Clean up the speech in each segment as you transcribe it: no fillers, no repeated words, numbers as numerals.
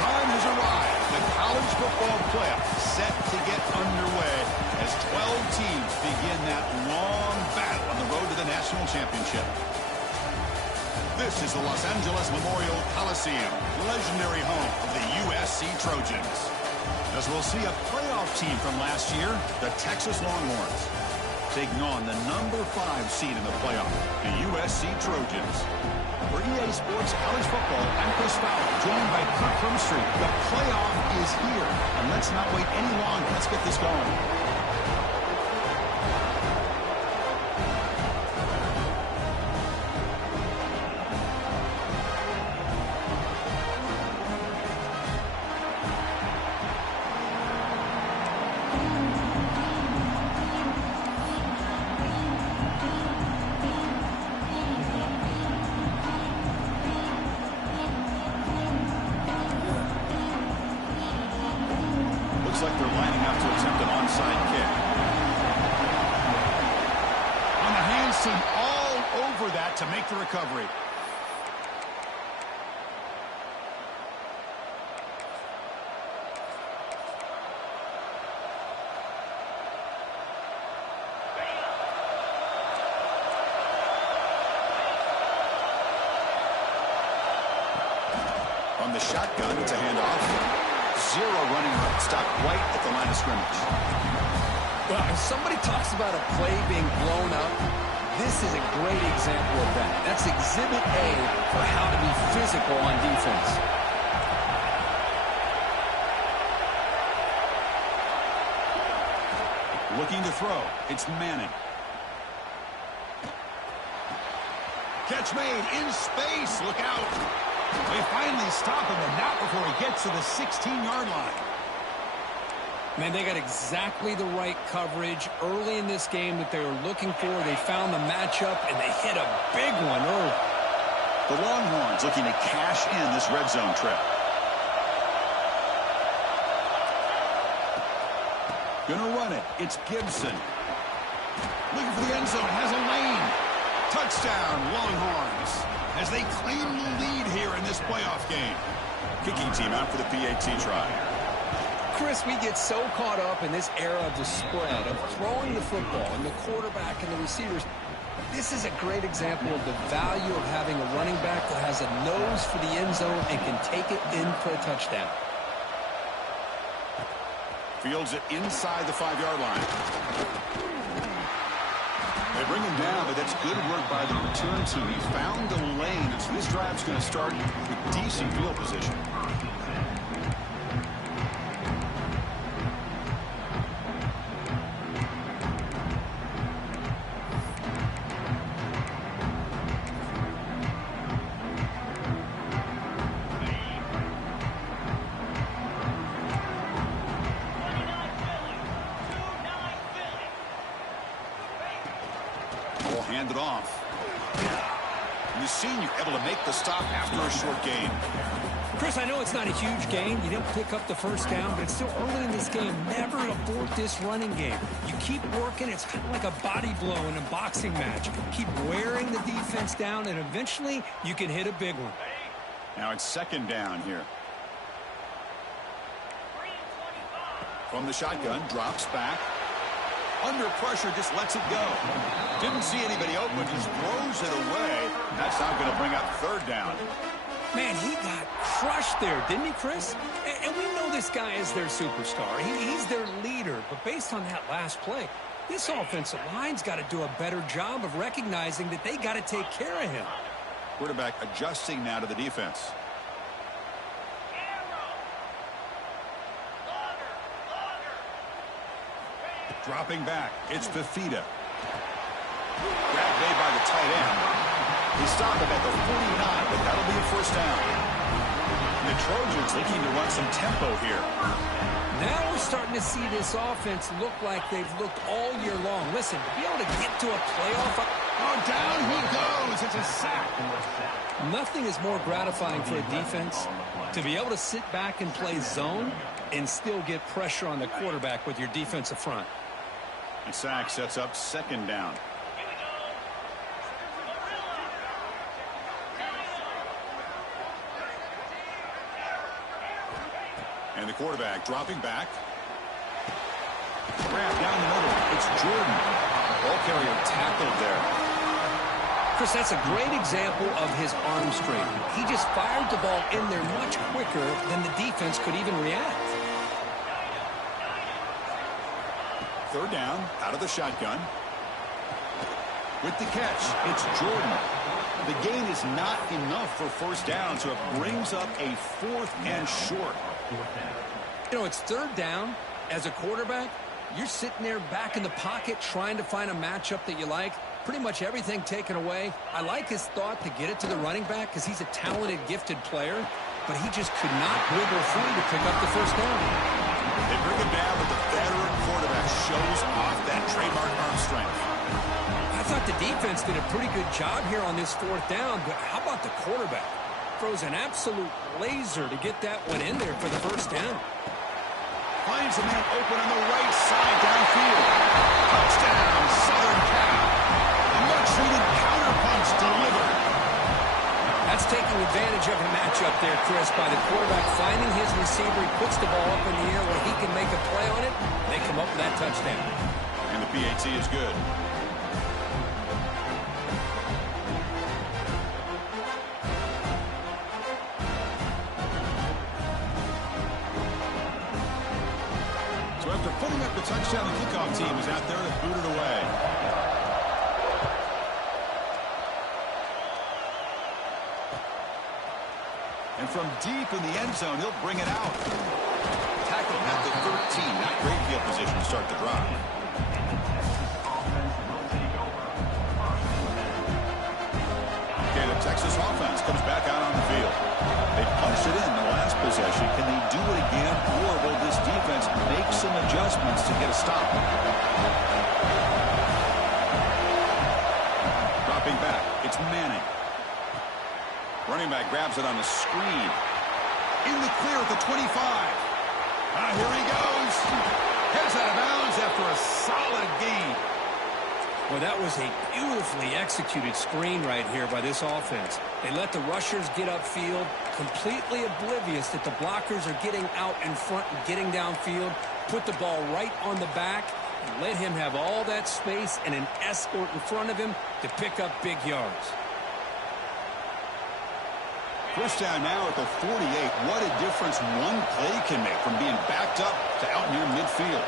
time has arrived. The college football playoffs set to get underway as 12 teams begin that long battle on the road to the national championship. This is the Los Angeles Memorial Coliseum, legendary home of the USC Trojans. As we'll see a playoff team from last year, the Texas Longhorns, taking on the number 5 seed in the playoff, the USC Trojans. For EA Sports College Football, I'm Chris Fowler, joined by Kirk Krumstreet. The playoff is here, and let's not wait any longer. Let's get this going. Like they're lining up to attempt an onside kick. On the hands team all over that to make the recovery. On the shotgun, it's a handoff. Zero running room. Stopped right at the line of scrimmage. Well, if somebody talks about a play being blown up, this is a great example of that. That's Exhibit A for how to be physical on defense. Looking to throw. It's Manning. Catch made in space. Look out. They finally stop him, and not before he gets to the 16-yard line. Man, they got exactly the right coverage early in this game that they were looking for. They found the matchup, and they hit a big one early. The Longhorns looking to cash in this red zone trip. Gonna run it. It's Gibson. Looking for the end zone. Has a lane. Touchdown, Longhorns, as they claim the lead here in this playoff game. Kicking team out for the PAT try. Chris, we get so caught up in this era of the spread, of throwing the football and the quarterback and the receivers. This is a great example of the value of having a running back that has a nose for the end zone and can take it in for a touchdown. Fields it inside the 5-yard line. They bring him down, but that's good work by the return team. He found the lane, and so this drive's going to start with decent field position. Hand it off. And the senior able to make the stop after a short gain. Chris, I know it's not a huge gain. You didn't pick up the first down, but it's still early in this game. Never abort this running game. You keep working. It's kind of like a body blow in a boxing match. Keep wearing the defense down, and eventually you can hit a big one. Now it's second down here. From the shotgun, drops back. Under pressure, just lets it go. Didn't see anybody open, just throws it away. That's not going to bring up third down. Man, he got crushed there, didn't he, Chris? And we know this guy is their superstar. He's their leader. But based on that last play, this offensive line's got to do a better job of recognizing that they got to take care of him. Quarterback adjusting now to the defense. Dropping back, it's Fifita. Grab made by the tight end. He stopped him at the 49, but that'll be a first down. And the Trojans looking to run some tempo here. Now we're starting to see this offense look like they've looked all year long. Listen, to be able to get to a playoff. Oh, down he goes. It's a sack. Nothing is more gratifying for a defense to be able to sit back and play zone and still get pressure on the quarterback with your defensive front. And sack sets up second down. And the quarterback dropping back. Grab down the middle. It's Jordan. Ball carrier tackled there. Chris, that's a great example of his arm strength. He just fired the ball in there much quicker than the defense could even react. Third down, out of the shotgun. With the catch, it's Jordan. The gain is not enough for first down, so it brings up a 4th and short. You know, it's third down. As a quarterback, you're sitting there back in the pocket trying to find a matchup that you like. Pretty much everything taken away. I like his thought to get it to the running back because he's a talented, gifted player, but he just could not wiggle free to pick up the first down. They bring him down, but the veteran quarterback shows off that trademark arm strength. I thought the defense did a pretty good job here on this 4th down, but how about the quarterback? Throws an absolute laser to get that one in there for the first down. Finds a man open on the right side downfield. Touchdown, Southern Cal. A much-needed counterpunch delivered. That's taking advantage of a matchup there, Chris, by the quarterback finding his receiver. He puts the ball up in the air where he can make a play on it. They come up with that touchdown. And the PAT is good. So after putting up the touchdown, the kickoff team is out there to boot it away. And from deep in the end zone, he'll bring it out. Tackled at the 13. Not great field position to start the drive. Okay, the Texas offense comes back out on the field. They punched it in the last possession. Can they do it again, or will this defense make some adjustments to get a stop? Dropping back, it's Manning. Running back grabs it on a screen. In the clear at the 25. Here he goes. Heads out of bounds after a solid gain. Well, that was a beautifully executed screen right here by this offense. They let the rushers get upfield, completely oblivious that the blockers are getting out in front and getting downfield, put the ball right on the back, and let him have all that space and an escort in front of him to pick up big yards. First down now at the 48. What a difference one play can make from being backed up to out near midfield.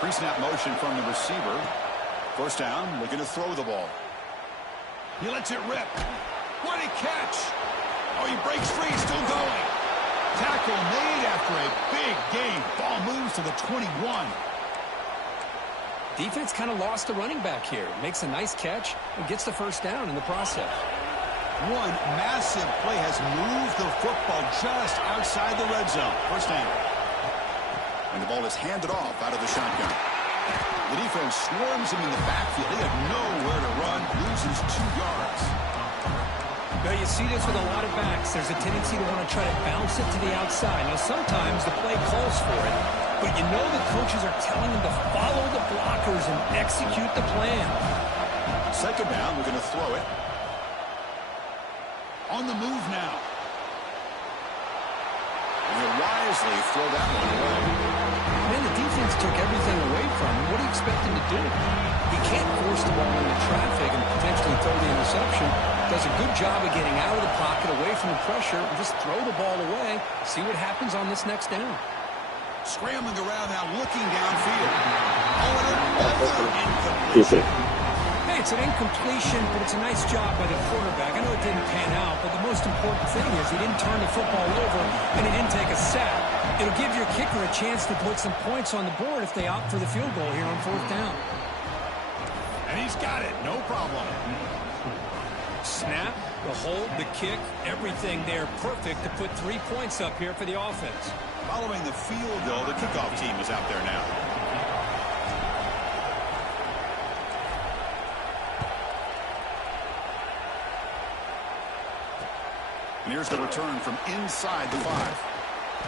Pre-snap motion from the receiver. First down, looking to throw the ball. He lets it rip. What a catch. Oh, he breaks free, still going. Tackle made after a big gain. Ball moves to the 21. Defense kind of lost the running back here. Makes a nice catch and gets the first down in the process. One massive play has moved the football just outside the red zone. First down. And the ball is handed off out of the shotgun. The defense swarms him in the backfield. He had nowhere to run. Loses 2 yards. Now you see this with a lot of backs. There's a tendency to want to try to bounce it to the outside. Now sometimes the play calls for it, but you know the coaches are telling them to follow the blockers and execute the plan. Second down, we're going to throw it. On the move now. And he'll wisely throw that one away. Man, the defense took everything away from him. What do you expect him to do? He can't force the ball into traffic and potentially throw the interception. Does a good job of getting out of the pocket, away from the pressure, and just throw the ball away. See what happens on this next down. Scrambling around now, looking downfield. Oh, and another incompletion. Hey, it's an incompletion, but it's a nice job by the quarterback. I know it didn't pan out, but the most important thing is he didn't turn the football over and he didn't take a sack. It'll give your kicker a chance to put some points on the board if they opt for the field goal here on 4th down. And he's got it, no problem. Snap, the hold, the kick, everything there perfect to put 3 points up here for the offense. Following the field goal, the kickoff team is out there now. And here's the return from inside the 5.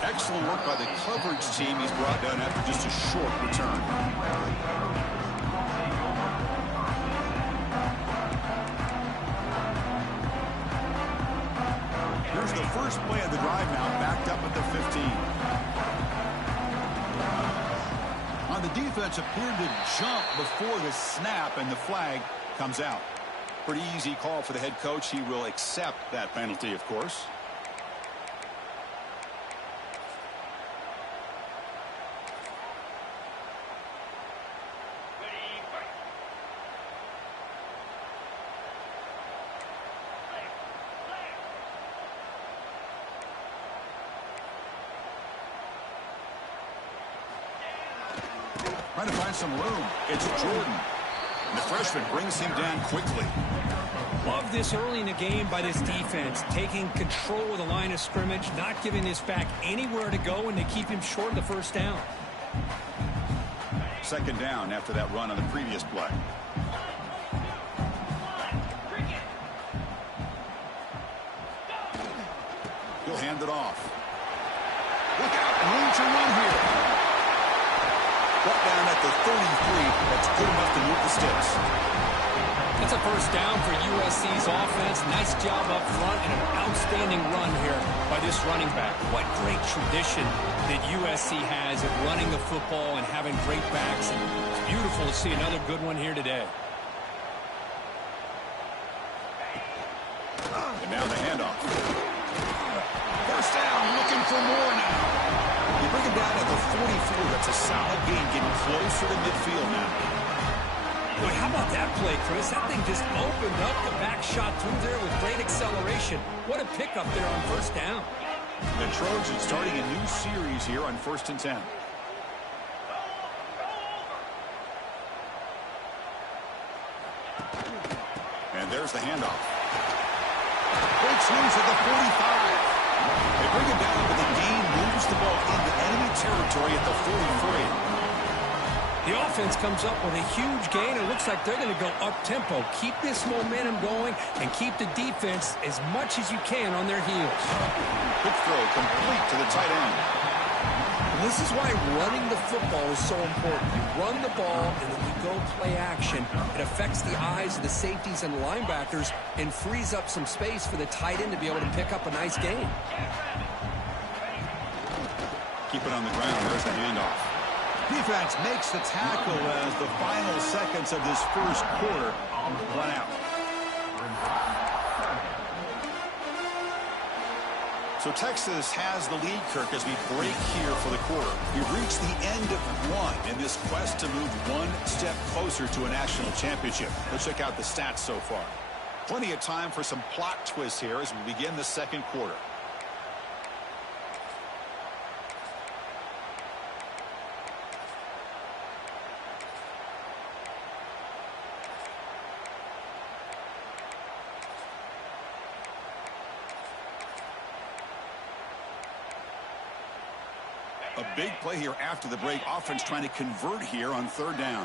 Excellent work by the coverage team. He's brought down after just a short return. the defense appeared to jump before the snap, and the flag comes out. Pretty easy call for the head coach. He will accept that penalty, of course. Trying to find some room. It's Jordan. And the freshman brings him down quickly. Love this early in the game by this defense, taking control of the line of scrimmage, not giving this back anywhere to go, and they keep him short of the first down. Second down after that run on the previous play. He'll hand it off. Look out, room to run here. Brought down at the 33. That's good enough to move the sticks. That's a first down for USC's offense. Nice job up front and an outstanding run here by this running back. What great tradition that USC has of running the football and having great backs. And it's beautiful to see another good one here today. And now the handoff. First down, looking for more now. You bring him down at the 44. That's a solid gain, getting closer to midfield now. Boy, how about that play, Chris? That thing just opened up the back shot through there with great acceleration. What a pickup there on first down. The Trojans starting a new series here on 1st and 10. And there's the handoff. Breaks loose at the 45. They bring him down, but the gain moves the ball into enemy territory at the 43. The offense comes up with a huge gain. It looks like they're going to go up-tempo. Keep this momentum going and keep the defense as much as you can on their heels. Quick throw complete to the tight end. And this is why running the football is so important. You run the ball and then you go play action. It affects the eyes of the safeties and the linebackers and frees up some space for the tight end to be able to pick up a nice gain. Keep it on the ground. There's the handoff. Defense makes the tackle as the final seconds of this first quarter run out. So Texas has the lead, Kirk, as we break here for the quarter. We've reached the end of one in this quest to move one step closer to a national championship. Let's check out the stats so far. Plenty of time for some plot twists here as we begin the second quarter. A big play here after the break. Offense trying to convert here on third down.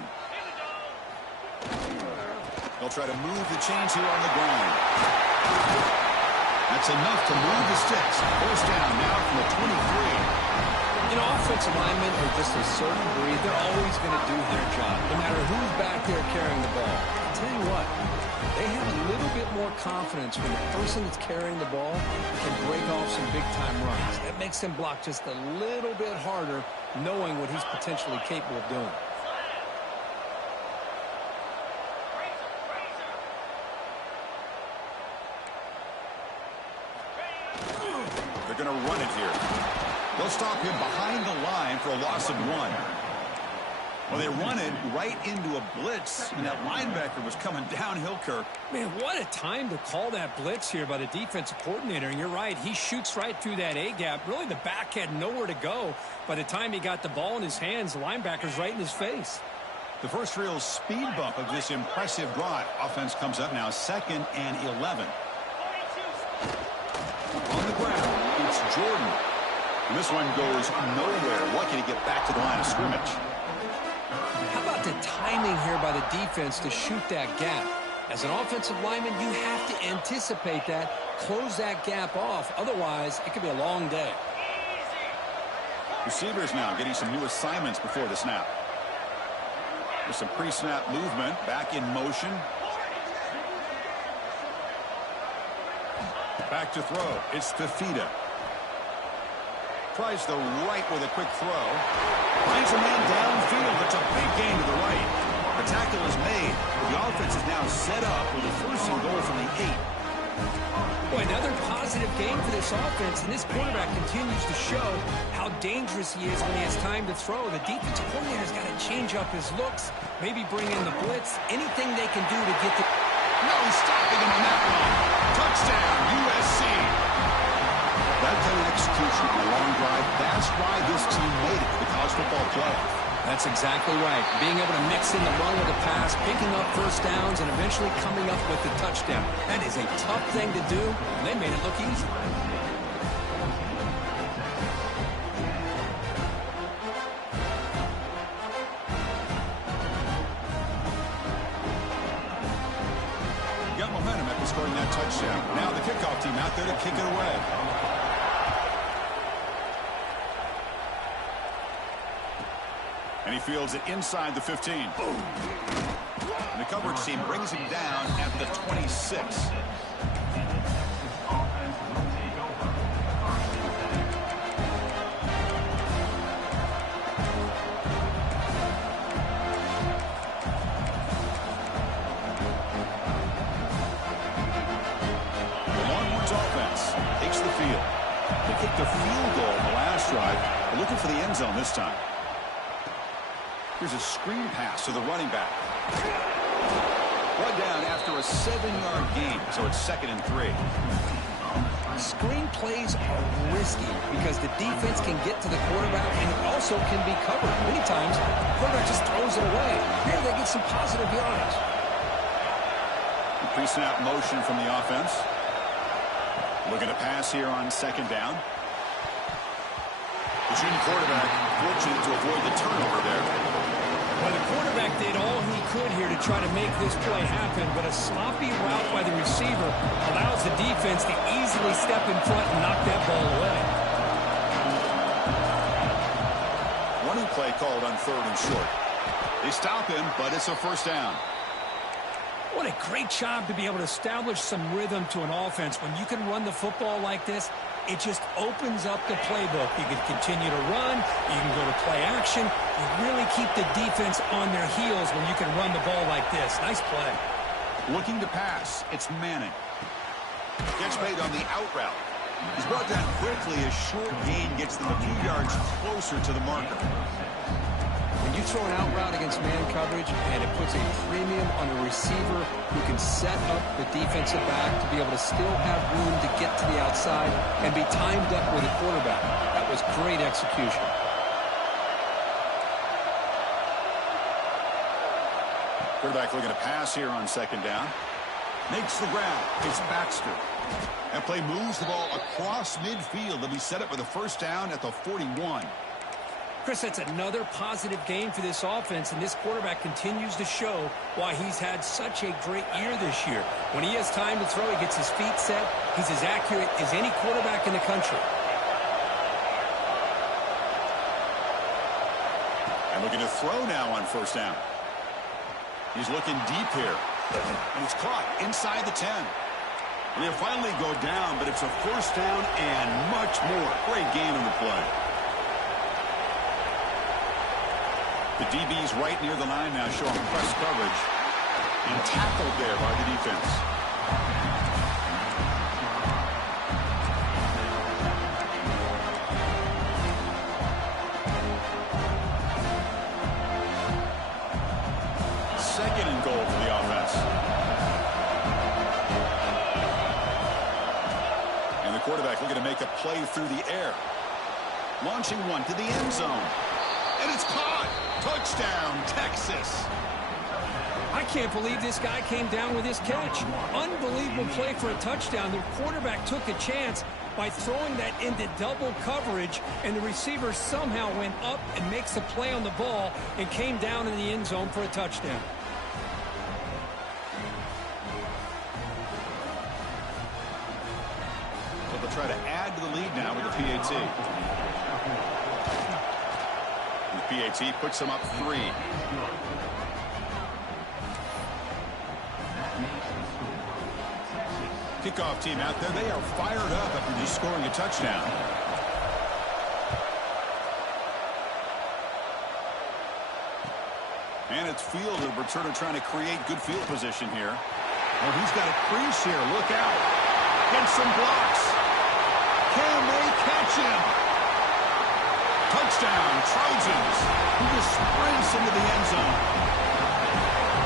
They'll try to move the chains here on the ground. That's enough to move the sticks. First down now from the 23. You know, offensive linemen are just a certain breed. They're always going to do their job, no matter who's back there carrying the ball. I'll tell you what, they have a little bit more confidence when the person that's carrying the ball can break off some big-time runs. That makes them block just a little bit harder, knowing what he's potentially capable of doing. They're going to run it here. They'll stop him behind the line for a loss of 1. Well, they run it right into a blitz, and that linebacker was coming downhill, Kirk. Man, what a time to call that blitz here by the defensive coordinator. And you're right, he shoots right through that A-gap. Really, the back had nowhere to go. By the time he got the ball in his hands, the linebacker's right in his face. The first real speed bump of this impressive drive. Offense comes up now, 2nd and 11. On the ground, it's Jordan. And this one goes nowhere. Lucky to get back to the line of scrimmage. How about the timing here by the defense to shoot that gap? As an offensive lineman, you have to anticipate that, close that gap off. Otherwise, it could be a long day. Receivers now getting some new assignments before the snap. There's some pre-snap movement, back in motion. Back to throw. It's Fifita. Tries the right with a quick throw. Finds a man downfield. It's a game for this offense, and this quarterback continues to show how dangerous he is when he has time to throw. The defensive coordinator's got to change up his looks, maybe bring in the blitz, anything they can do to get the... No stopping him on that one. Touchdown, USC. That kind of execution on a long drive, that's why this team made it to the college football playoff. That's exactly right. Being able to mix in the run with the pass, picking up first downs, and eventually coming up with the touchdown. That is a tough thing to do, and they made it look easy. Got momentum after scoring that touchdown. Now the kickoff team out there to kick it away. And he fields it inside the 15. Boom. And the coverage team brings him down at the 26. The Longhorns offense takes the field. They kicked a field goal in the last drive. They're looking for the end zone this time. Here's a screen pass to the running back. Brought down after a 7-yard gain, so it's 2nd and 3. Screen plays are risky because the defense can get to the quarterback and it also can be covered. Many times, the quarterback just throws it away. Here they get some positive yards. Pre-snap motion from the offense. Looking to pass here on 2nd down. The junior quarterback fortunate to avoid the turnover there. Well, the quarterback did all he could here to try to make this play happen, but a sloppy route by the receiver allows the defense to easily step in front and knock that ball away. Running play called on 3rd and short. They stop him, but it's a 1st down. What a great job to be able to establish some rhythm to an offense. When you can run the football like this, it just opens up the playbook. You can continue to run. You can go to play action. You really keep the defense on their heels when you can run the ball like this. Nice play. Looking to pass. It's Manning. Gets made on the out route. He's brought down quickly. A short gain gets them a few yards closer to the marker. When you throw an out route against man coverage and it puts a premium on a receiver who can set up the defensive back to be able to still have room to get to the outside and be timed up with a quarterback. That was great execution. Quarterback looking to pass here on 2nd down. Makes the grab. It's Baxter. That play moves the ball across midfield. They'll be set up with a 1st down at the 41. Chris, that's another positive game for this offense, and this quarterback continues to show why he's had such a great year this year. When he has time to throw, he gets his feet set. He's as accurate as any quarterback in the country. And looking to throw now on 1st down. He's looking deep here. And it's caught inside the 10. And he'll finally go down, but it's a 1st down and much more. Great gain on the play. The DB's right near the line now, showing press coverage. And tackled there by the defense. Second and goal for the offense. And the quarterback looking to make a play through the air. Launching one to the end zone. And it's caught. Touchdown, Texas. I can't believe this guy came down with this catch. Unbelievable play for a touchdown. The quarterback took a chance by throwing that into double coverage, and the receiver somehow went up and makes a play on the ball and came down in the end zone for a touchdown. So they'll try to add to the lead now with the PAT. PAT puts them up 3. Kickoff team out there. They are fired up after just scoring a touchdown. And it's field. The returner trying to create good field position here. Oh, he's got a crease here. Look out. Gets some blocks. Can they catch him? Touchdown, Trojans, who just sprints into the end zone.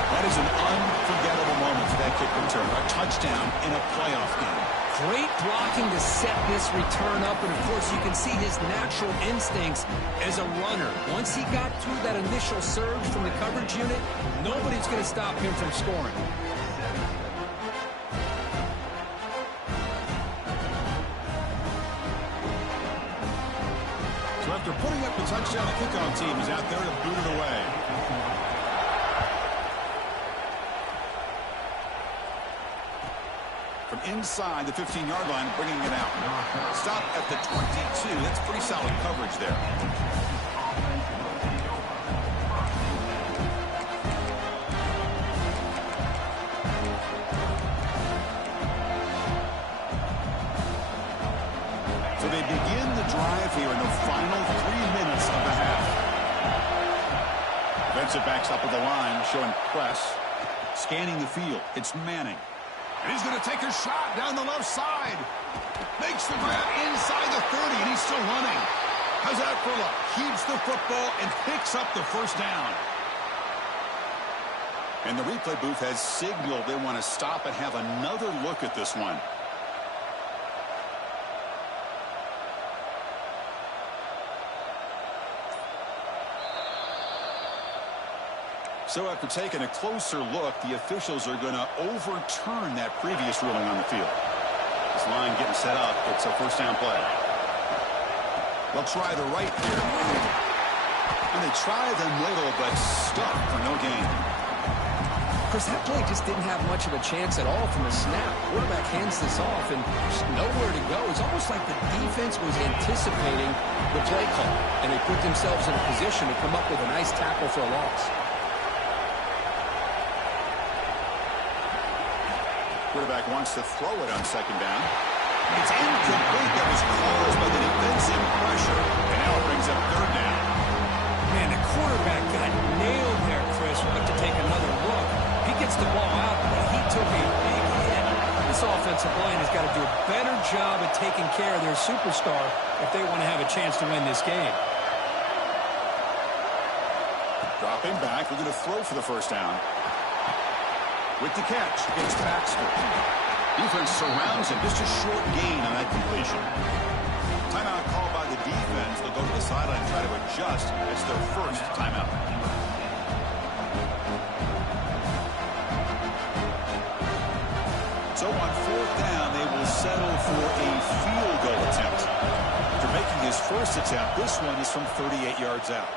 That is an unforgettable moment for that kick return. A touchdown in a playoff game. Great blocking to set this return up, and of course you can see his natural instincts as a runner. Once he got through that initial surge from the coverage unit, nobody's going to stop him from scoring. So after putting up the touchdown, the kickoff team is out there to boot it away. From inside the 15-yard line, bringing it out. Stop at the 22. That's pretty solid coverage there. So they begin the drive here in the final 3 minutes of the half. Defensive backs up at the line, showing press. Scanning the field. It's Manning. And he's going to take a shot down the left side. Makes the grab inside the 30, and he's still running. How's that for luck? Keeps the football and picks up the first down. And the replay booth has signaled they want to stop and have another look at this one. So after taking a closer look, the officials are going to overturn that previous ruling on the field. This line getting set up. It's a first down play. They'll try the right here. And they try the middle, but stuck for no gain. Chris, that play just didn't have much of a chance at all from the snap. Quarterback hands this off, and there's nowhere to go. It's almost like the defense was anticipating the play call, and they put themselves in a position to come up with a nice tackle for a loss. Quarterback wants to throw it on second down. It's incomplete. That was caused by the defensive pressure. And now it brings up third down. Man, the quarterback got nailed there, Chris. We'll have to take another look. He gets the ball out, but he took a big hit. This offensive line has got to do a better job at taking care of their superstar if they want to have a chance to win this game. Dropping back. We're going to throw for the first down. With the catch, it's Baxter. Defense surrounds him. Just a short gain on that completion. Timeout called by the defense. They'll go to the sideline and try to adjust. It's their first timeout. So on fourth down, they will settle for a field goal attempt. After making his first attempt, this one is from 38 yards out.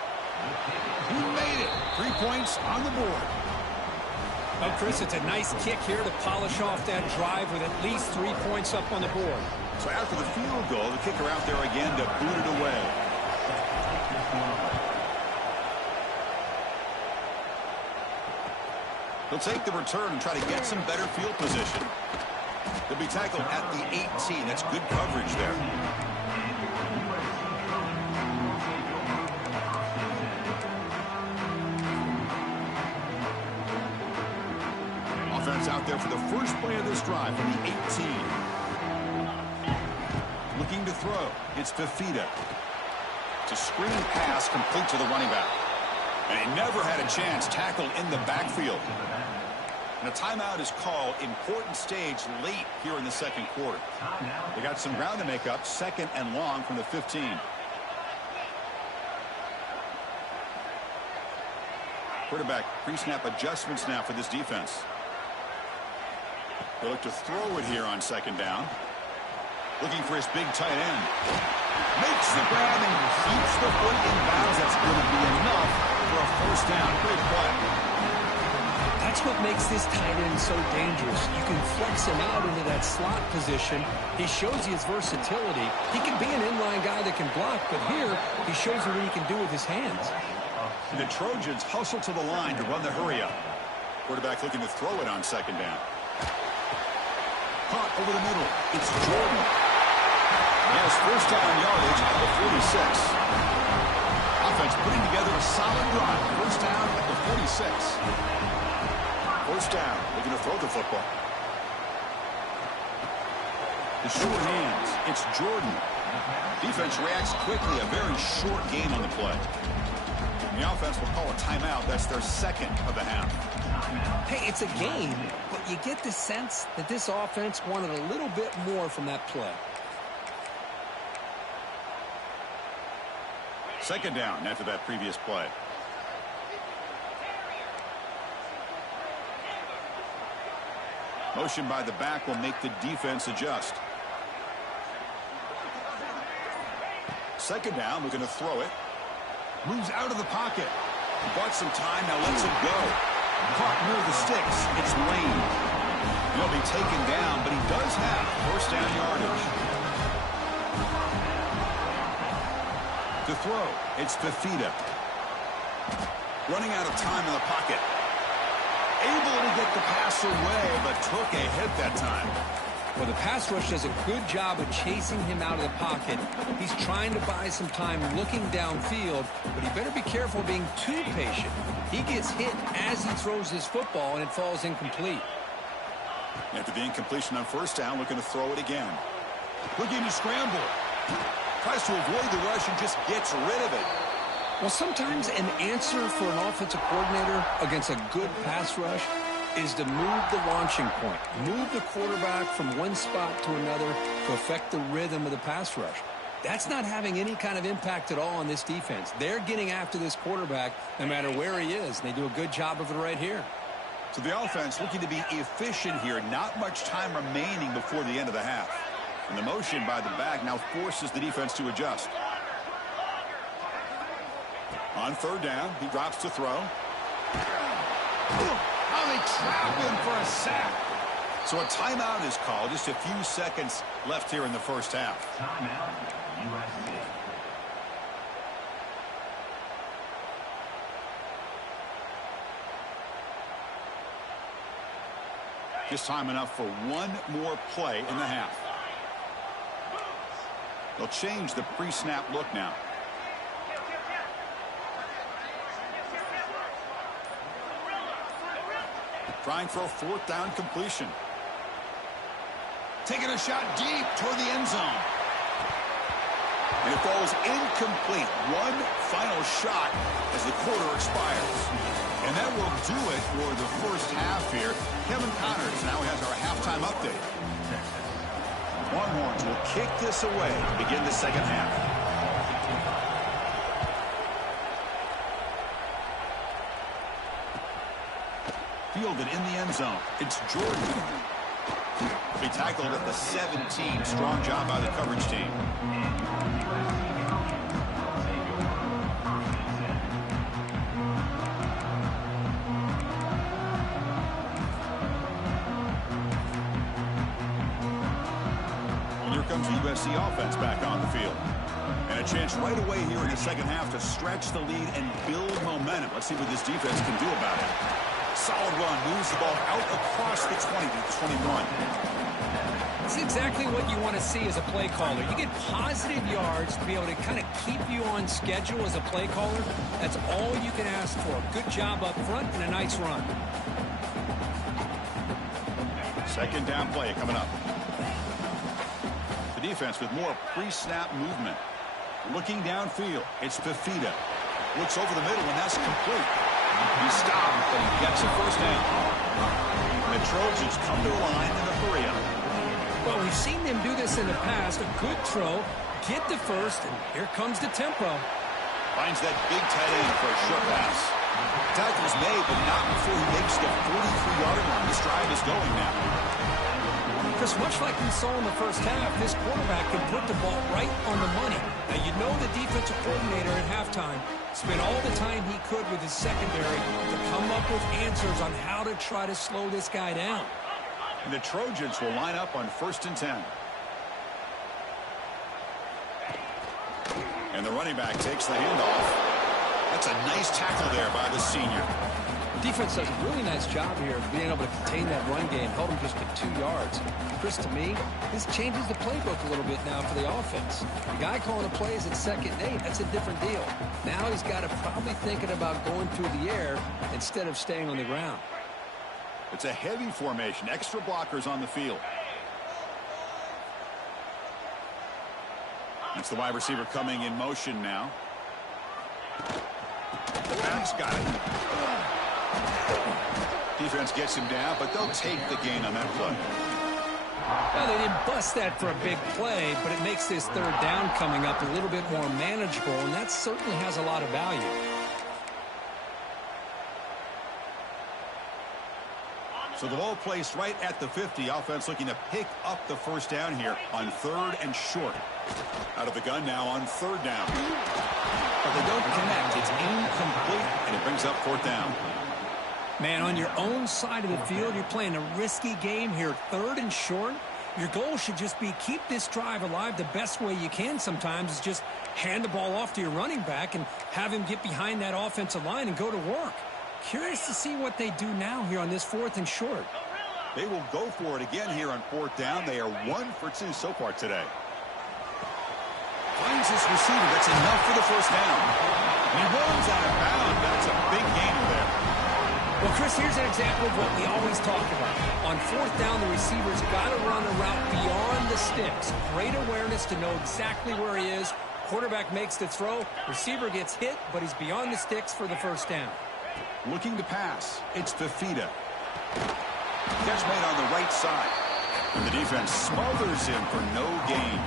He made it. 3 points on the board. Oh, Chris, it's a nice kick here to polish off that drive with at least 3 points up on the board. So after the field goal, the kicker out there again to boot it away. He'll take the return and try to get some better field position. He'll be tackled at the 18. That's good coverage there. Offense out there for the first play of this drive from the 18. Looking to throw. It's Fifita. It's a screen pass complete to the running back. And he never had a chance tackled in the backfield. And a timeout is called. Important stage late here in the second quarter. They got some ground to make up. Second and long from the 15. Quarterback pre-snap adjustments now for this defense. They look to throw it here on second down. Looking for his big tight end. Makes the grab and keeps the foot in bounds. That's going to be enough for a first down. Great play. That's what makes this tight end so dangerous. You can flex him out into that slot position. He shows you his versatility. He can be an inline guy that can block, but here he shows you what he can do with his hands. The Trojans hustle to the line to run the hurry up. Quarterback looking to throw it on second down. Caught over the middle. It's Jordan. Has first down yardage at the 46. Offense putting together a solid drive. First down at the 46. First down. Looking to throw the football. The short hands. It's Jordan. Defense reacts quickly. A very short gain on the play. The offense will call a timeout. That's their second of the half. Hey, it's a game, but you get the sense that this offense wanted a little bit more from that play. Second down after that previous play. Motion by the back will make the defense adjust. Second down, we're going to throw it. Moves out of the pocket. Bought some time, now lets it go. Caught near the sticks. It's Lane. He'll be taken down, but he does have first down yardage. To throw, it's Fifita. Running out of time in the pocket. Able to get the pass away, but took a hit that time. Well, the pass rush does a good job of chasing him out of the pocket. He's trying to buy some time looking downfield, but he better be careful being too patient. He gets hit as he throws his football, and it falls incomplete. After the incompletion on first down, looking to throw it again. Looking to scramble. Tries to avoid the rush and just gets rid of it. Well, sometimes an answer for an offensive coordinator against a good pass rush is to move the launching point. Move the quarterback from one spot to another to affect the rhythm of the pass rush. That's not having any kind of impact at all on this defense. They're getting after this quarterback no matter where he is, and they do a good job of it right here. So the offense looking to be efficient here. Not much time remaining before the end of the half. And the motion by the back now forces the defense to adjust. On third down, he drops to throw. Oh, they trap him for a sack. So a timeout is called. Just a few seconds left here in the first half. Timeout, USC. Just time enough for one more play in the half. They'll change the pre-snap look now. Trying for a fourth down completion. Taking a shot deep toward the end zone. And it falls incomplete. One final shot as the quarter expires. And that will do it for the first half here. Kevin Connors now has our halftime update. Longhorns will kick this away to begin the second half. Fielded in the end zone. It's Jordan. Be tackled at the 17. Strong job by the coverage team. And here comes the USC offense back on the field. And a chance right away here in the second half to stretch the lead and build momentum. Let's see what this defense can do about it. Solid run, moves the ball out across the 20 to the 21. That's exactly what you want to see as a play caller. You get positive yards to be able to kind of keep you on schedule as a play caller. That's all you can ask for. Good job up front and a nice run. Second down play coming up. The defense with more pre-snap movement. Looking downfield, it's Fifita. Looks over the middle, and that's complete. He stopped, but he gets a first down. The Trojans come to the line in a hurry up. Well, we've seen them do this in the past. A good throw, get the first, and here comes the tempo. Finds that big tight end for a short pass. Tackle's made, but not before he makes the 43-yard line. This drive is going now. Chris, much like we saw in the first half, this quarterback can put the ball right on the money. Now, you know the defensive coordinator at halftime spent all the time he could with his secondary to come up with answers on how to try to slow this guy down. And the Trojans will line up on 1st and 10. And the running back takes the handoff. That's a nice tackle there by the senior. Defense does a really nice job here of being able to contain that run game, held him just to 2 yards. Chris, to me, this changes the playbook a little bit now for the offense. The guy calling the plays at 2nd and 8, that's a different deal. Now he's got to probably thinking about going through the air instead of staying on the ground. It's a heavy formation, extra blockers on the field. It's the wide receiver coming in motion now. The back's got it. Defense gets him down, but they'll take the gain on that play. Well, they didn't bust that for a big play, but it makes this third down coming up a little bit more manageable, and that certainly has a lot of value. So the ball placed right at the 50. Offense looking to pick up the first down here on 3rd and short. Out of the gun now on 3rd down. But they don't connect. It's incomplete, and it brings up 4th down. Man, on your own side of the field, you're playing a risky game here, 3rd and short. Your goal should just be keep this drive alive the best way you can sometimes is just hand the ball off to your running back and have him get behind that offensive line and go to work. Curious to see what they do now here on this 4th and short. They will go for it again here on 4th down. They are 1 for 2 so far today. Finds his receiver. That's enough for the first down. And he runs out of bounds. That's a big gainer there. Well, Chris, here's an example of what we always talk about. On 4th down, the receiver's got to run a route beyond the sticks. Great awareness to know exactly where he is. Quarterback makes the throw. Receiver gets hit, but he's beyond the sticks for the first down. Looking to pass. It's Fifita. Catch made on the right side. And the defense smothers him for no gain.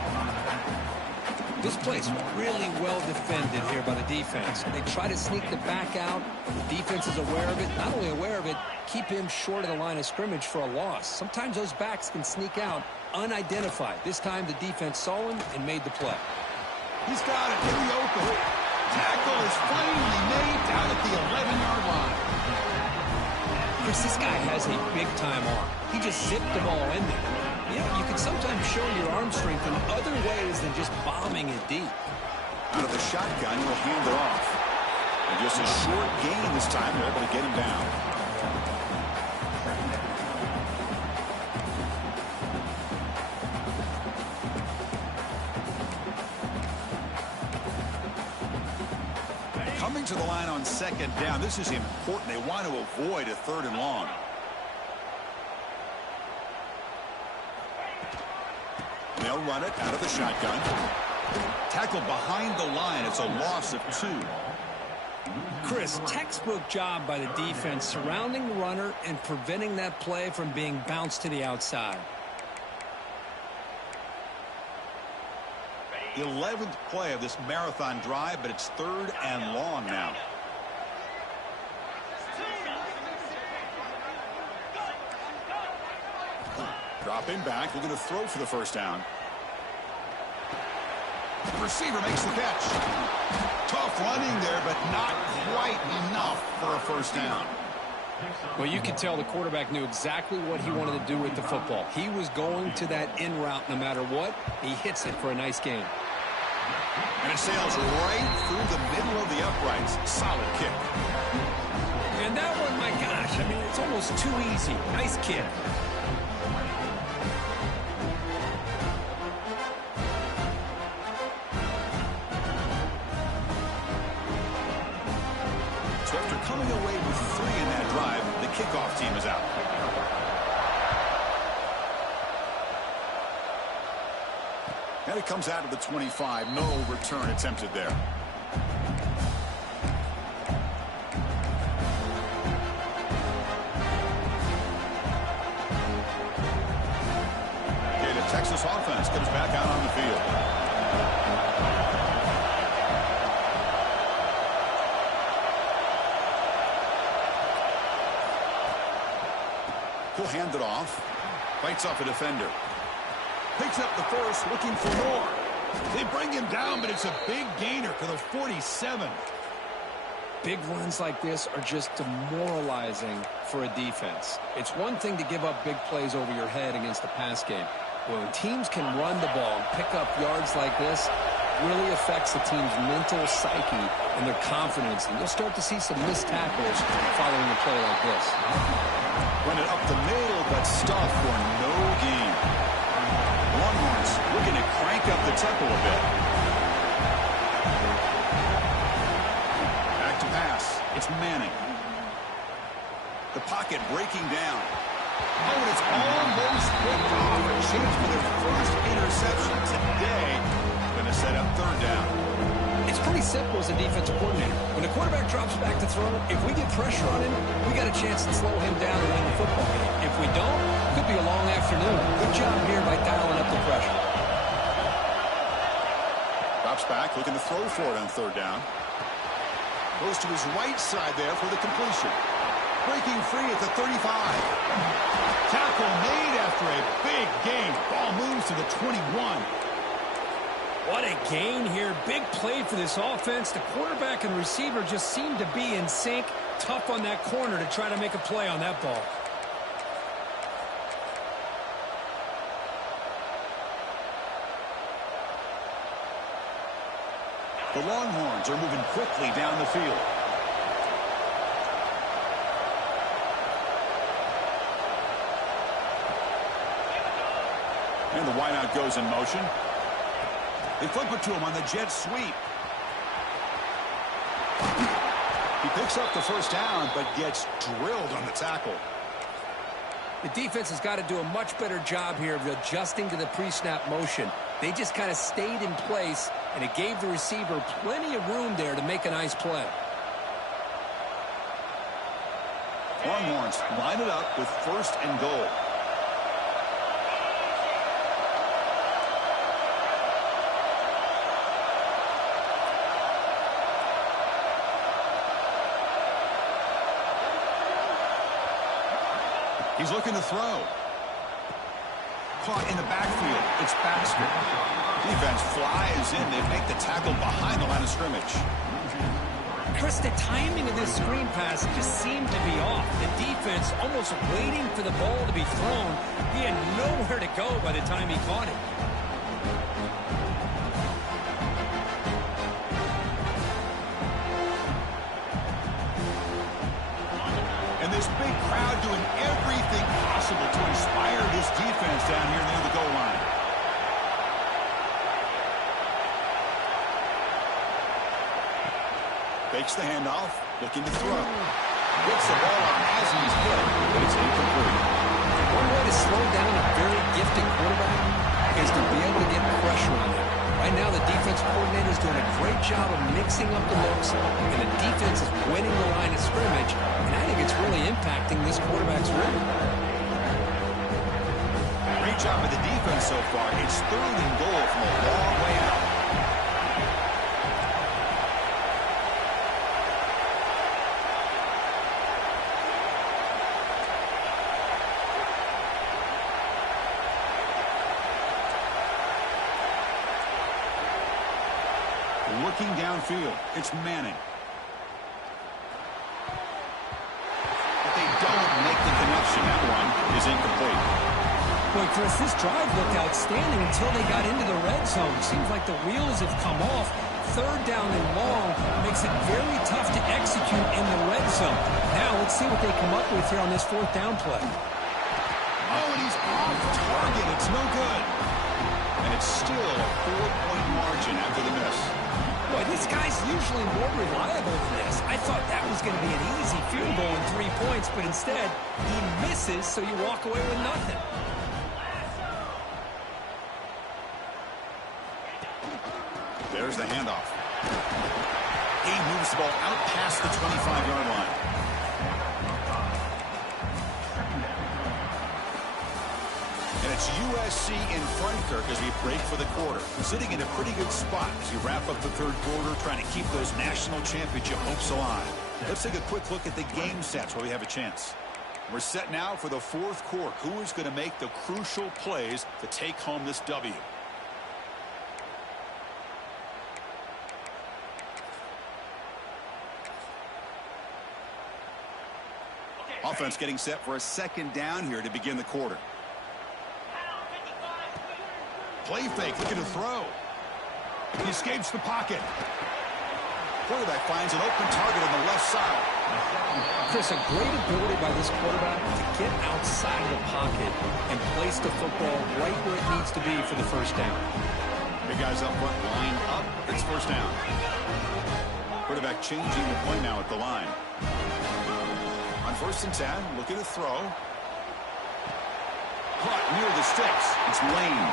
This play's really well defended here by the defense. They try to sneak the back out. The defense is aware of it. Not only aware of it, keep him short of the line of scrimmage for a loss. Sometimes those backs can sneak out unidentified. This time the defense saw him and made the play. He's got it in the open. Tackle is finally made down at the 11-yard line. Chris, this guy has a big-time arm. He just zipped the ball in there. Yeah, you can sometimes show your arm strength in other ways than just bombing it deep. Out of the shotgun, he'll hand it off. And just a short gain this time. They're able to get him down. Coming to the line on 2nd down. This is important. They want to avoid a 3rd and long. They'll run it out of the shotgun. Tackled behind the line. It's a loss of 2. Chris, textbook job by the defense surrounding the runner and preventing that play from being bounced to the outside. The 11th play of this marathon drive, but it's 3rd and long now. Dropping back, looking to throw for the first down. The receiver makes the catch. Tough running there, but not quite enough for a first down. Well, you could tell the quarterback knew exactly what he wanted to do with the football. He was going to that in route no matter what. He hits it for a nice gain. And it sails right through the middle of the uprights. Solid kick. And that one, my gosh, I mean, it's almost too easy. Nice kick. So after coming away with 3 in that drive, the kickoff team is out. And it comes out of the 25. No return attempted there. Okay, the Texas offense comes back out on the field. He'll hand it off. Fights off a defender. Picks up the first, looking for more. They bring him down, but it's a big gainer for the 47. Big runs like this are just demoralizing for a defense. It's one thing to give up big plays over your head against the pass game. When teams can run the ball and pick up yards like this, it really affects the team's mental psyche and their confidence. And you'll start to see some missed tackles following a play like this. Run it up the middle, but stuffed for no gain. Longhorns looking to crank up the tempo a bit. Back to pass. It's Manning. The pocket breaking down. Oh, and it's almost picked off. A chance for their first interception today. Going to set up third down. It's pretty simple as a defensive coordinator. When the quarterback drops back to throw, if we get pressure on him, we got a chance to slow him down and win the football game. If we don't, it could be a long afternoon. Good job here by dialing up the pressure. Drops back, looking to throw for it on third down. Goes to his right side there for the completion. Breaking free at the 35. Tackle made after a big gain. Ball moves to the 21. What a gain here. Big play for this offense. The quarterback and receiver just seem to be in sync. Tough on that corner to try to make a play on that ball. The Longhorns are moving quickly down the field. And the wideout goes in motion. They flip it to him on the jet sweep. He picks up the first down, but gets drilled on the tackle. The defense has got to do a much better job here of adjusting to the pre-snap motion. They just kind of stayed in place, and it gave the receiver plenty of room there to make a nice play. Longhorns line it up with first and goal. He's looking to throw. Caught in the backfield. It's Baxter. Defense flies in. They make the tackle behind the line of scrimmage. Chris, the timing of this screen pass just seemed to be off. The defense almost waiting for the ball to be thrown. He had nowhere to go by the time he caught it. And this big crowd doing everything possible to inspire this defense down here near the goal line. Fakes the handoff, looking to throw. Gets the ball up as he's hit, but it's incomplete. One way to slow down a very gifted quarterback is to be able to get pressure on him. Right now, the defense coordinator is doing a great job of mixing up the looks, and the defense is winning the line of scrimmage, and I think it's really impacting this quarterback's rhythm. Great job of the defense so far. It's third and goal from a long way out. Looking downfield, it's Manning. But they don't make the connection. That one is incomplete. Boy, Chris, this drive looked outstanding until they got into the red zone. Seems like the wheels have come off. Third down and long makes it very tough to execute in the red zone. Now let's see what they come up with here on this fourth down play. Oh, and he's off target. It's no good. And it's still a 4-point margin after the miss. Boy, this guy's usually more reliable than this. I thought that was going to be an easy field goal and 3 points, but instead, he misses, so you walk away with nothing. There's the handoff. He moves the ball out past the 25-yard line. And it's USC in front, Kirk, as we break for the quarter. Sitting in a pretty good spot as you wrap up the third quarter, trying to keep those national championship hopes alive. Let's take a quick look at the game stats where we have a chance. We're set now for the fourth quarter. Who is going to make the crucial plays to take home this W? Offense getting set for a second down here to begin the quarter. Play fake, looking to throw. He escapes the pocket. Quarterback finds an open target on the left side. Chris, a great ability by this quarterback to get outside of the pocket and place the football right where it needs to be for the first down. Big guys up front, line up. It's first down. Quarterback changing the play now at the line. On 1st and 10, looking to throw. Caught near the sticks. It's Lane.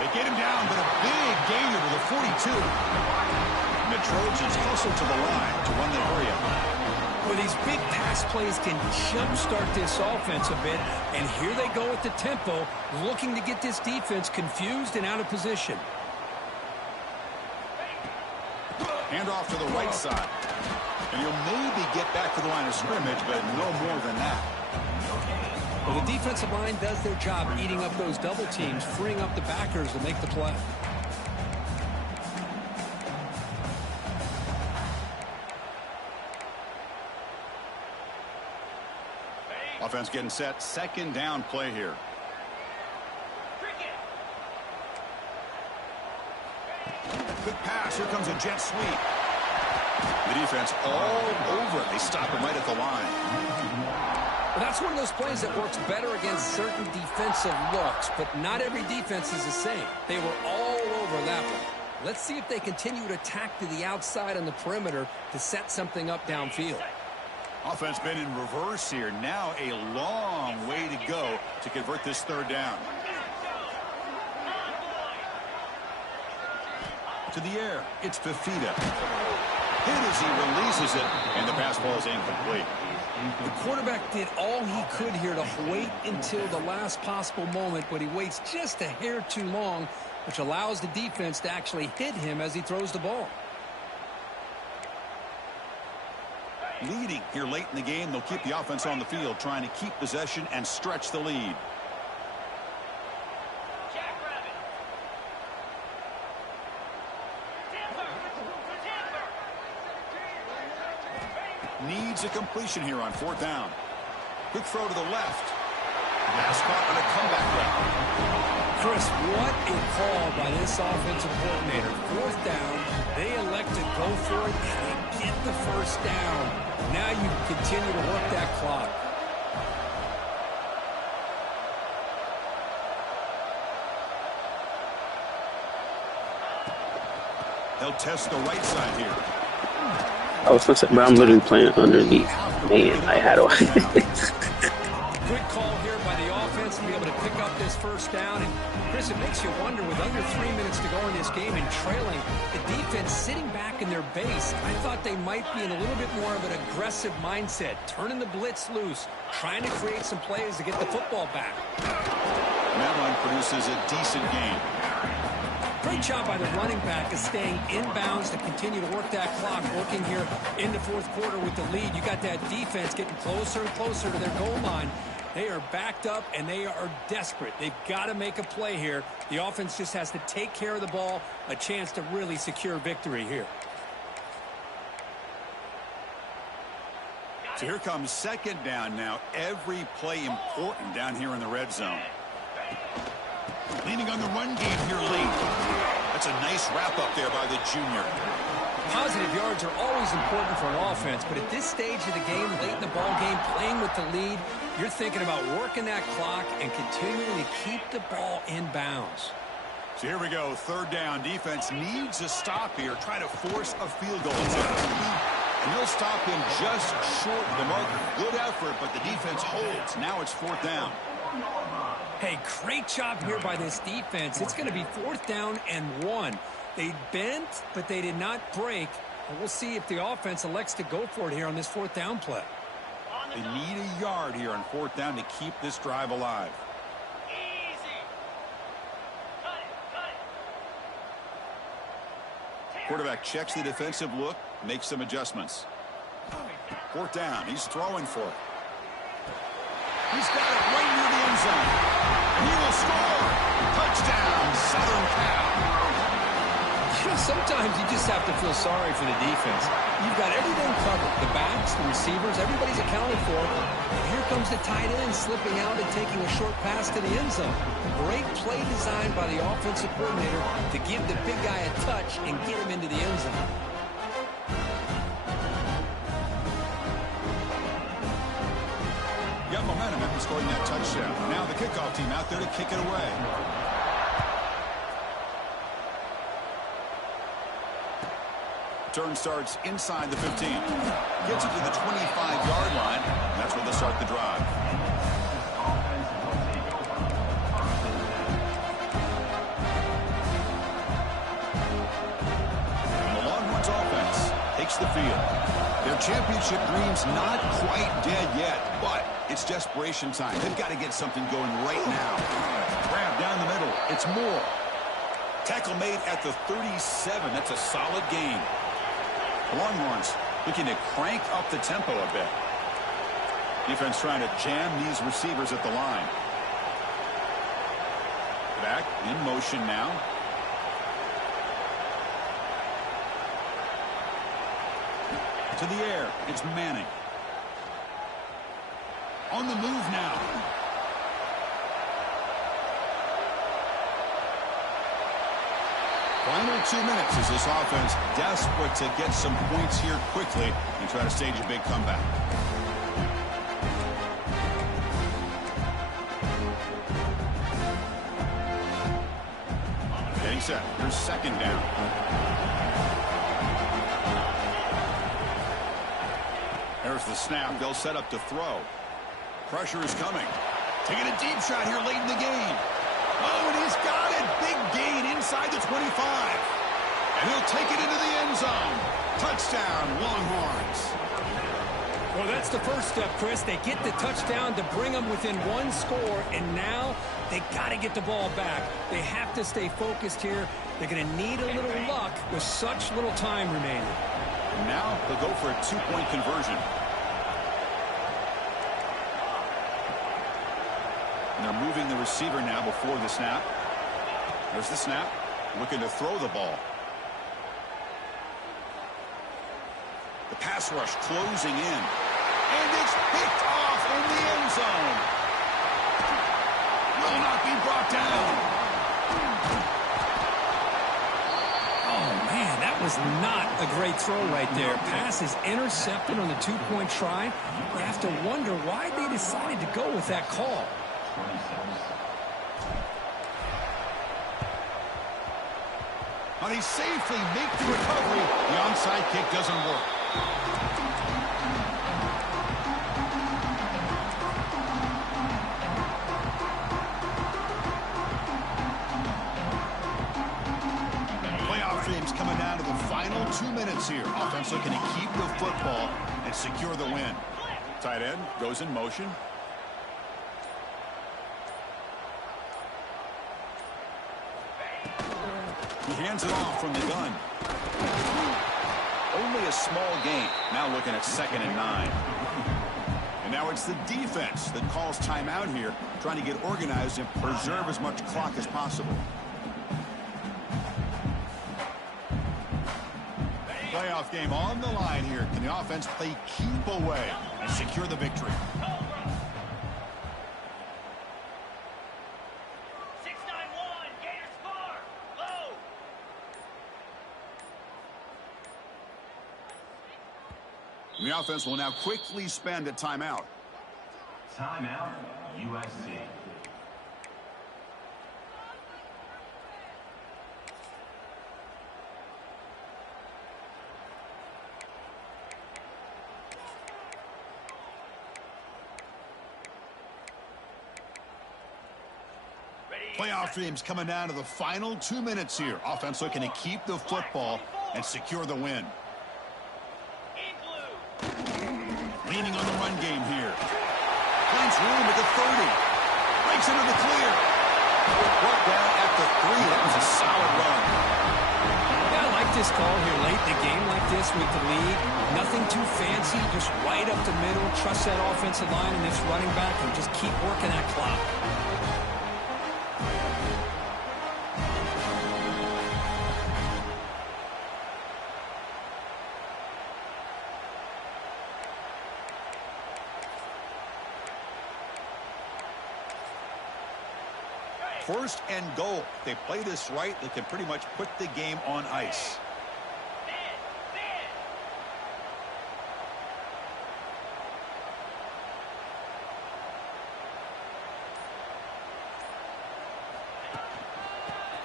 They get him down, but a big gainer to the 42. And the Trojans hustle to the line to run the hurry up. Well, these big pass plays can jumpstart this offense a bit, and here they go with the tempo, looking to get this defense confused and out of position. Hand off to the right side. And he'll maybe get back to the line of scrimmage, but no more than that. Well, the defensive line does their job eating up those double teams, freeing up the backers to make the play. Offense getting set. Second down play here. Good pass. Here comes a jet sweep. The defense all over it. They stop him right at the line. Well, that's one of those plays that works better against certain defensive looks, but not every defense is the same. They were all over that one. Let's see if they continue to attack to the outside on the perimeter to set something up downfield. Offense been in reverse here. Now a long way to go to convert this third down. To the air. It's Fifita. Hit as he releases it, and the pass ball is incomplete. The quarterback did all he could here to wait until the last possible moment, but he waits just a hair too long, which allows the defense to actually hit him as he throws the ball. Leading here late in the game, they'll keep the offense on the field, trying to keep possession and stretch the lead. Needs a completion here on fourth down. Quick throw to the left. Pass caught on a comeback route. Chris, what a call by this offensive coordinator. Fourth down, they elect to go for it, and they get the first down. Now you continue to work that clock. They'll test the right side here. I was gonna say, but I'm literally playing underneath. Man, I had a Good call here by the offense to be able to pick up this first down. And Chris, it makes you wonder, with under 3 minutes to go in this game and trailing, the defense sitting back in their base, I thought they might be in a little bit more of an aggressive mindset, turning the blitz loose, trying to create some plays to get the football back. And that one produces a decent gain. Great job by the running back of staying inbounds to continue to work that clock, working here in the fourth quarter with the lead. You got that defense getting closer and closer to their goal line. They are backed up, and they are desperate. They've got to make a play here. The offense just has to take care of the ball, a chance to really secure victory here. So here comes second down now. Every play important down here in the red zone. Leaning on the run game here late. That's a nice wrap up there by the junior. Positive yards are always important for an offense, but at this stage of the game, late in the ball game, playing with the lead, you're thinking about working that clock and continuing to keep the ball in bounds. So here we go, third down. Defense needs a stop here. Try to force a field goal. And they'll stop him just short of the marker. Good effort, but the defense holds. Now it's fourth down. Hey, great job here by this defense. It's going to be fourth down and 1. They bent, but they did not break. And we'll see if the offense elects to go for it here on this fourth down play. They need a yard here on fourth down to keep this drive alive. Quarterback checks the defensive look, makes some adjustments. Fourth down, he's throwing for it. He's got it right near the end zone. And he will score. Touchdown, Southern Cal. Sometimes you just have to feel sorry for the defense. You've got everything covered. The backs, the receivers, everybody's accounted for. And here comes the tight end slipping out and taking a short pass to the end zone. Great play design by the offensive coordinator to give the big guy a touch and get him into the end zone. Got momentum after scoring that touchdown. Now the kickoff team out there to kick it away. Turn starts inside the 15. Gets it to the 25-yard line. That's where they start the drive. the field. Their championship dream's not quite dead yet, but it's desperation time. They've got to get something going right now. Grab down the middle. It's Moore. Tackle made at the 37. That's a solid gain. Longhorns looking to crank up the tempo a bit. Defense trying to jam these receivers at the line. Back in motion now. To the air. It's Manning. On the move now. Final 2 minutes as this offense desperate to get some points here quickly and try to stage a big comeback. Getting set. Here's second down. There's the snap. They'll set up to throw. Pressure is coming. Taking a deep shot here late in the game. Oh, and he's got it. Big gain inside the 25. And he'll take it into the end zone. Touchdown, Longhorns. Well, that's the first step, Chris. They get the touchdown to bring them within one score, and now they got to get the ball back. They have to stay focused here. They're going to need a little luck with such little time remaining. Now they'll go for a two-point conversion. And they're moving the receiver now before the snap. There's the snap. Looking to throw the ball. The pass rush closing in. And it's picked off in the end zone. Will not be brought down. Oh, man, that was not a great throw right there. Pass is intercepted on the two-point try. You have to wonder why they decided to go with that call. But he safely makes the recovery. The onside kick doesn't work. Playoff dreams coming down to the final 2 minutes here. Offense looking to keep the football and secure the win. Tight end goes in motion. He hands it off from the gun. Only a small gain. Now looking at 2nd and 9. And now it's the defense that calls timeout here, trying to get organized and preserve as much clock as possible. Playoff game on the line here. Can the offense play keep away and secure the victory? The offense will now quickly spend a timeout. Timeout, USC. Playoff dreams coming down to the final 2 minutes here. Offense looking to keep the football and secure the win. Leaning on the run game here. Finds room at the 30. Breaks into the clear. Brought down at the 3. That was a solid run. Yeah, I like this call here late in the game like this with the lead. Nothing too fancy, just right up the middle. Trust that offensive line and this running back and just keep working that clock. First and goal. If they play this right, they can pretty much put the game on ice.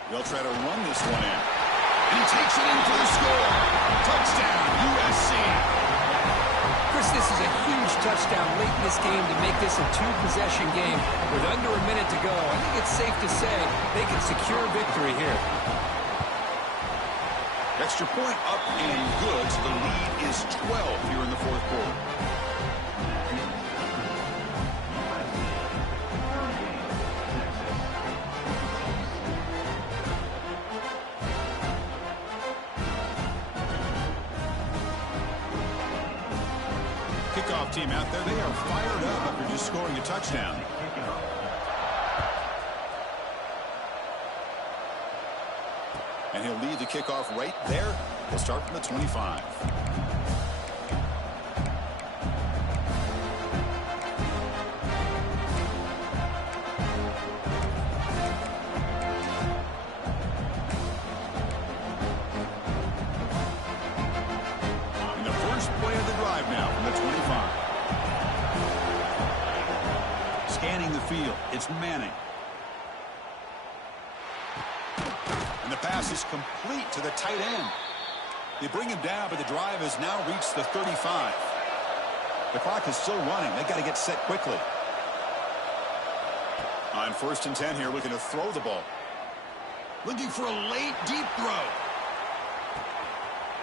They'll try to run this one in. And he takes it in for the score. Touchdown, USC. Chris, this is a huge touchdown late in this game to make this a two-possession game with under a minute to go. I think it's safe to say they can secure victory here. Extra point up and good. So the lead is 12 here in the fourth quarter. Kickoff team out there. They are fired up after just scoring a touchdown. And he'll lead the kickoff right there. He'll start from the 25. And the first play of the drive now from the 25. Scanning the field. It's Manning. And the pass is complete to the tight end. They bring him down, but the drive has now reached the 35. The clock is still running. They've got to get set quickly. On 1st and 10 here, looking to throw the ball. Looking for a late, deep throw.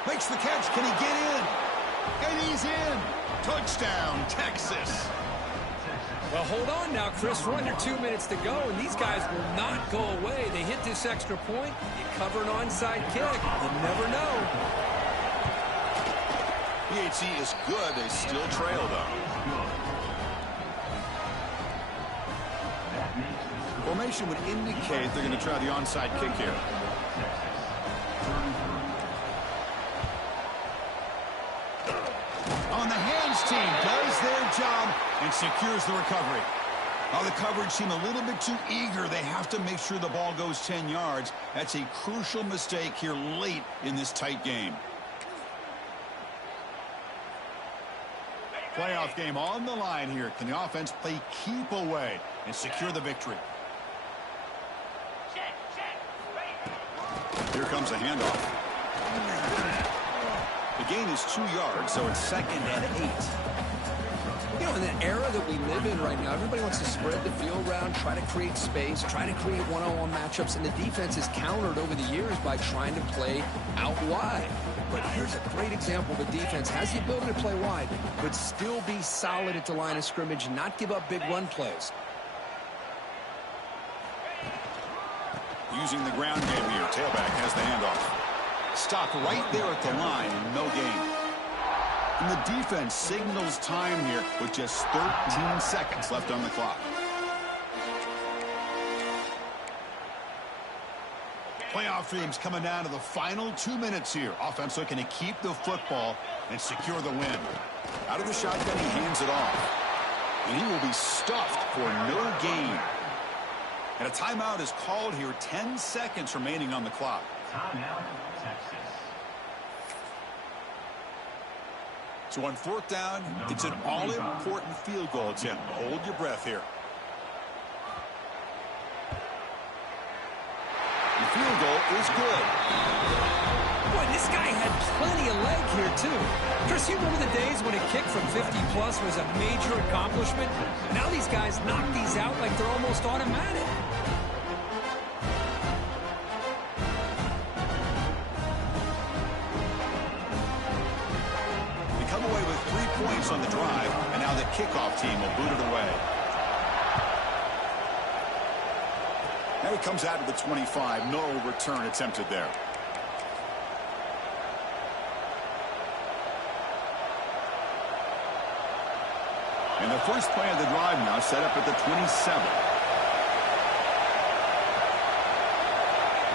Makes the catch. Can he get in? And he's in. Touchdown, Texas. Well, hold on now, Chris. We're under 2 minutes to go, and these guys will not go away. They hit this extra point. You cover an onside kick. You never know. PHC is good. They still trail, though. Formation would indicate they're going to try the onside kick here. On the hands team does their job and secures the recovery. Now the coverage seemed a little bit too eager. They have to make sure the ball goes 10 yards. That's a crucial mistake here late in this tight game. Playoff game on the line here. Can the offense play keep away and secure the victory? Here comes a handoff. The gain is 2 yards, so it's 2nd and 8. You know, in the era that we live in right now, everybody wants to spread the field around, try to create space, try to create one-on-one matchups, and the defense is countered over the years by trying to play out wide. But here's a great example. The defense has the ability to play wide, but still be solid at the line of scrimmage, not give up big run plays. Using the ground game here. Tailback has the handoff. Stop right there at the line. No gain. And the defense signals time here with just 13 seconds left on the clock. Playoff teams coming down to the final 2 minutes here. Offense looking to keep the football and secure the win. Out of the shotgun, he hands it off. And he will be stuffed for no gain. And a timeout is called here. 10 seconds remaining on the clock. Timeout, Texas. So on 4th down, it's an all-important field goal attempt. Hold your breath here. The field goal is good. Boy, this guy had plenty of leg here, too. Chris, you remember the days when a kick from 50-plus was a major accomplishment? Now these guys knock these out like they're almost automatic. They come away with 3 points on the drive, and now the kickoff team will boot it away. Now he comes out to the 25. No return attempted there. And the first play of the drive now set up at the 27.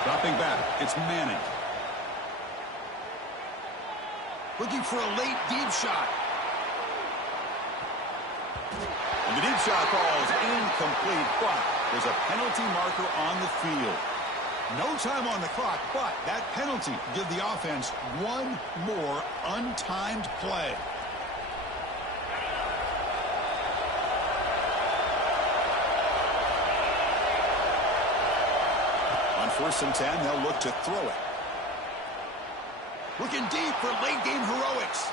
Dropping back, it's Manning. Looking for a late deep shot. And the deep shot ball is incomplete, but there's a penalty marker on the field. No time on the clock, but that penalty give the offense one more untimed play. On 1st and 10, they'll look to throw it. Looking deep for late game heroics.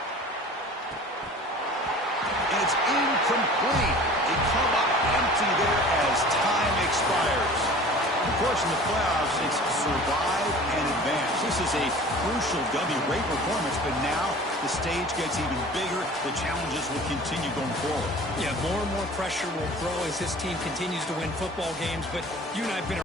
And it's incomplete. They come up empty there as time expires. Of course, in the playoffs, it's survive and advance. This is a crucial W. Great performance, but now the stage gets even bigger. The challenges will continue going forward. Yeah, more and more pressure will grow as this team continues to win football games, but you and I have been